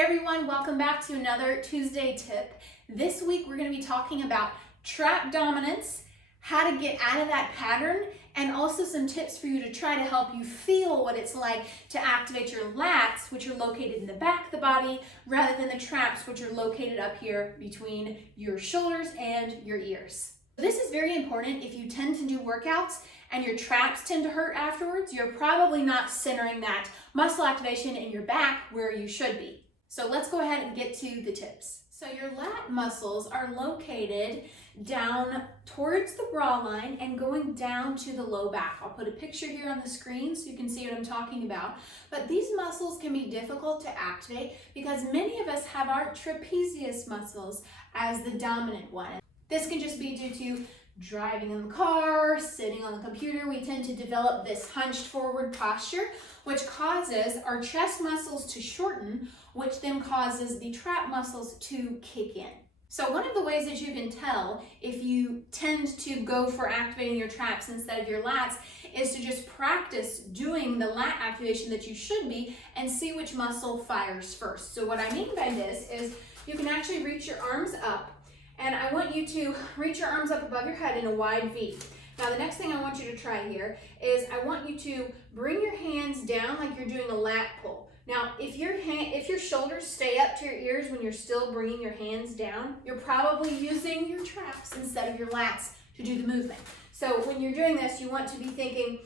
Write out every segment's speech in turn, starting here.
Hey everyone, welcome back to another Tuesday tip. This week we're going to be talking about trap dominance, how to get out of that pattern, and also some tips for you to try to help you feel what it's like to activate your lats, which are located in the back of the body, rather than the traps, which are located up here between your shoulders and your ears. This is very important if you tend to do workouts and your traps tend to hurt afterwards. You're probably not centering that muscle activation in your back where you should be. So let's go ahead and get to the tips. So your lat muscles are located down towards the bra line and going down to the low back. I'll put a picture here on the screen so you can see what I'm talking about. But these muscles can be difficult to activate because many of us have our trapezius muscles as the dominant one. This can just be due to driving in the car, sitting on the computer. We tend to develop this hunched forward posture, which causes our chest muscles to shorten, which then causes the trap muscles to kick in. So one of the ways that you can tell if you tend to go for activating your traps instead of your lats is to just practice doing the lat activation that you should be and see which muscle fires first. So what I mean by this is you can actually reach your arms up, and I want you to reach your arms up above your head in a wide V. Now the next thing I want you to try here is I want you to bring your hands down like you're doing a lat pull. Now if your shoulders stay up to your ears when you're still bringing your hands down, you're probably using your traps instead of your lats to do the movement. So when you're doing this, you want to be thinking,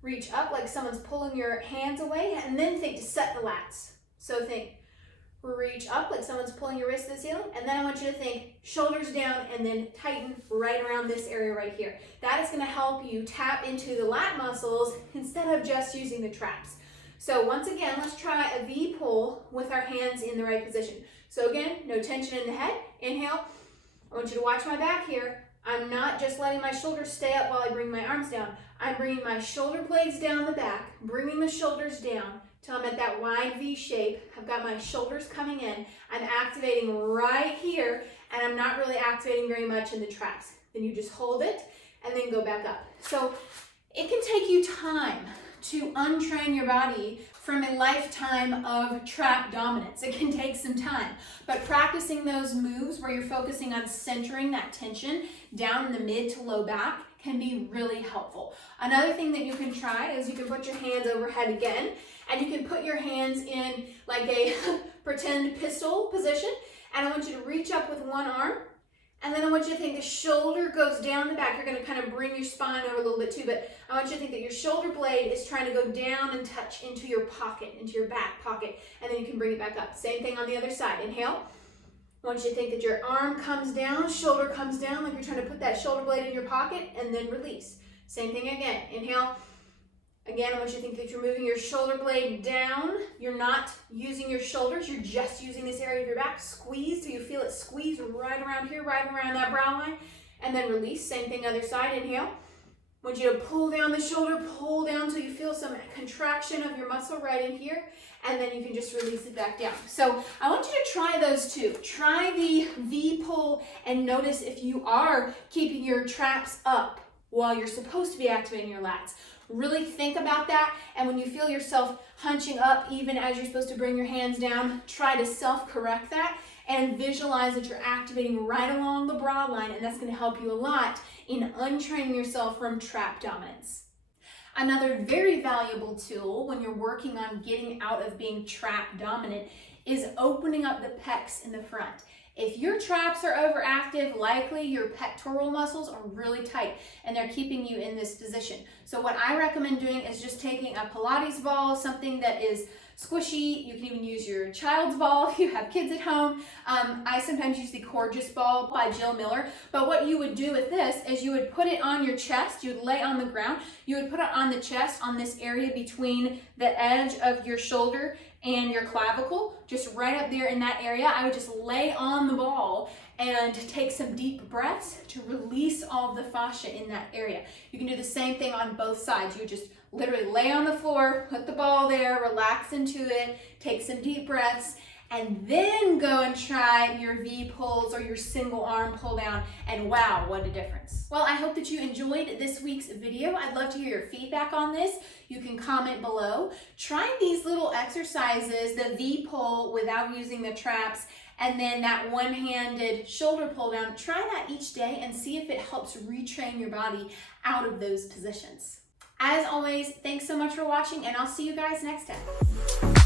reach up like someone's pulling your hands away, and then think to set the lats. So think, reach up like someone's pulling your wrist to the ceiling, and then I want you to think shoulders down and then tighten right around this area right here. That is going to help you tap into the lat muscles instead of just using the traps. So once again, let's try a V pull with our hands in the right position. So again, no tension in the head. Inhale. I want you to watch my back here. I'm not just letting my shoulders stay up while I bring my arms down. I'm bringing my shoulder blades down the back, bringing the shoulders down till I'm at that wide V shape. I've got my shoulders coming in. I'm activating right here, and I'm not really activating very much in the traps. Then you just hold it and then go back up. So it can take you time to untrain your body from a lifetime of trap dominance. It can take some time, but practicing those moves where you're focusing on centering that tension down in the mid to low back can be really helpful. Another thing that you can try is you can put your hands overhead again, and you can put your hands in like a pretend pistol position, and I want you to reach up with one arm, and then I want you to think the shoulder goes down the back. You're going to kind of bring your spine over a little bit too, but I want you to think that your shoulder blade is trying to go down and touch into your pocket, into your back pocket, and then you can bring it back up. Same thing on the other side. Inhale. I want you to think that your arm comes down, shoulder comes down, like you're trying to put that shoulder blade in your pocket, and then release. Same thing again. Inhale. Again, I want you to think that you're moving your shoulder blade down. You're not using your shoulders. You're just using this area of your back. Squeeze so you feel it squeeze right around here, right around that brow line. And then release. Same thing, other side. Inhale. I want you to pull down the shoulder, pull down till you feel some contraction of your muscle right in here. And then you can just release it back down. So I want you to try those two. Try the V pull and notice if you are keeping your traps up while you're supposed to be activating your lats. Really think about that, and when you feel yourself hunching up even as you're supposed to bring your hands down, try to self-correct that and visualize that you're activating right along the bra line, and that's going to help you a lot in untraining yourself from trap dominance. Another very valuable tool when you're working on getting out of being trap dominant is opening up the pecs in the front. If your traps are overactive, likely your pectoral muscles are really tight and they're keeping you in this position. So what I recommend doing is just taking a Pilates ball, something that is squishy. You can even use your child's ball if you have kids at home. I sometimes use the Gorgeous Ball by Jill Miller. But what you would do with this is you would put it on your chest. You would lay on the ground. You would put it on the chest on this area between the edge of your shoulder and your clavicle, just right up there in that area. I would just lay on the ball and take some deep breaths to release all of the fascia in that area. You can do the same thing on both sides. You just literally lay on the floor, put the ball there, relax into it, take some deep breaths, and then go and try your V pulls or your single arm pull down, and wow, what a difference. Well, I hope that you enjoyed this week's video. I'd love to hear your feedback on this. You can comment below. Try these little exercises, the V pull without using the traps, and then that one-handed shoulder pull down. Try that each day and see if it helps retrain your body out of those positions. As always, thanks so much for watching, and I'll see you guys next time.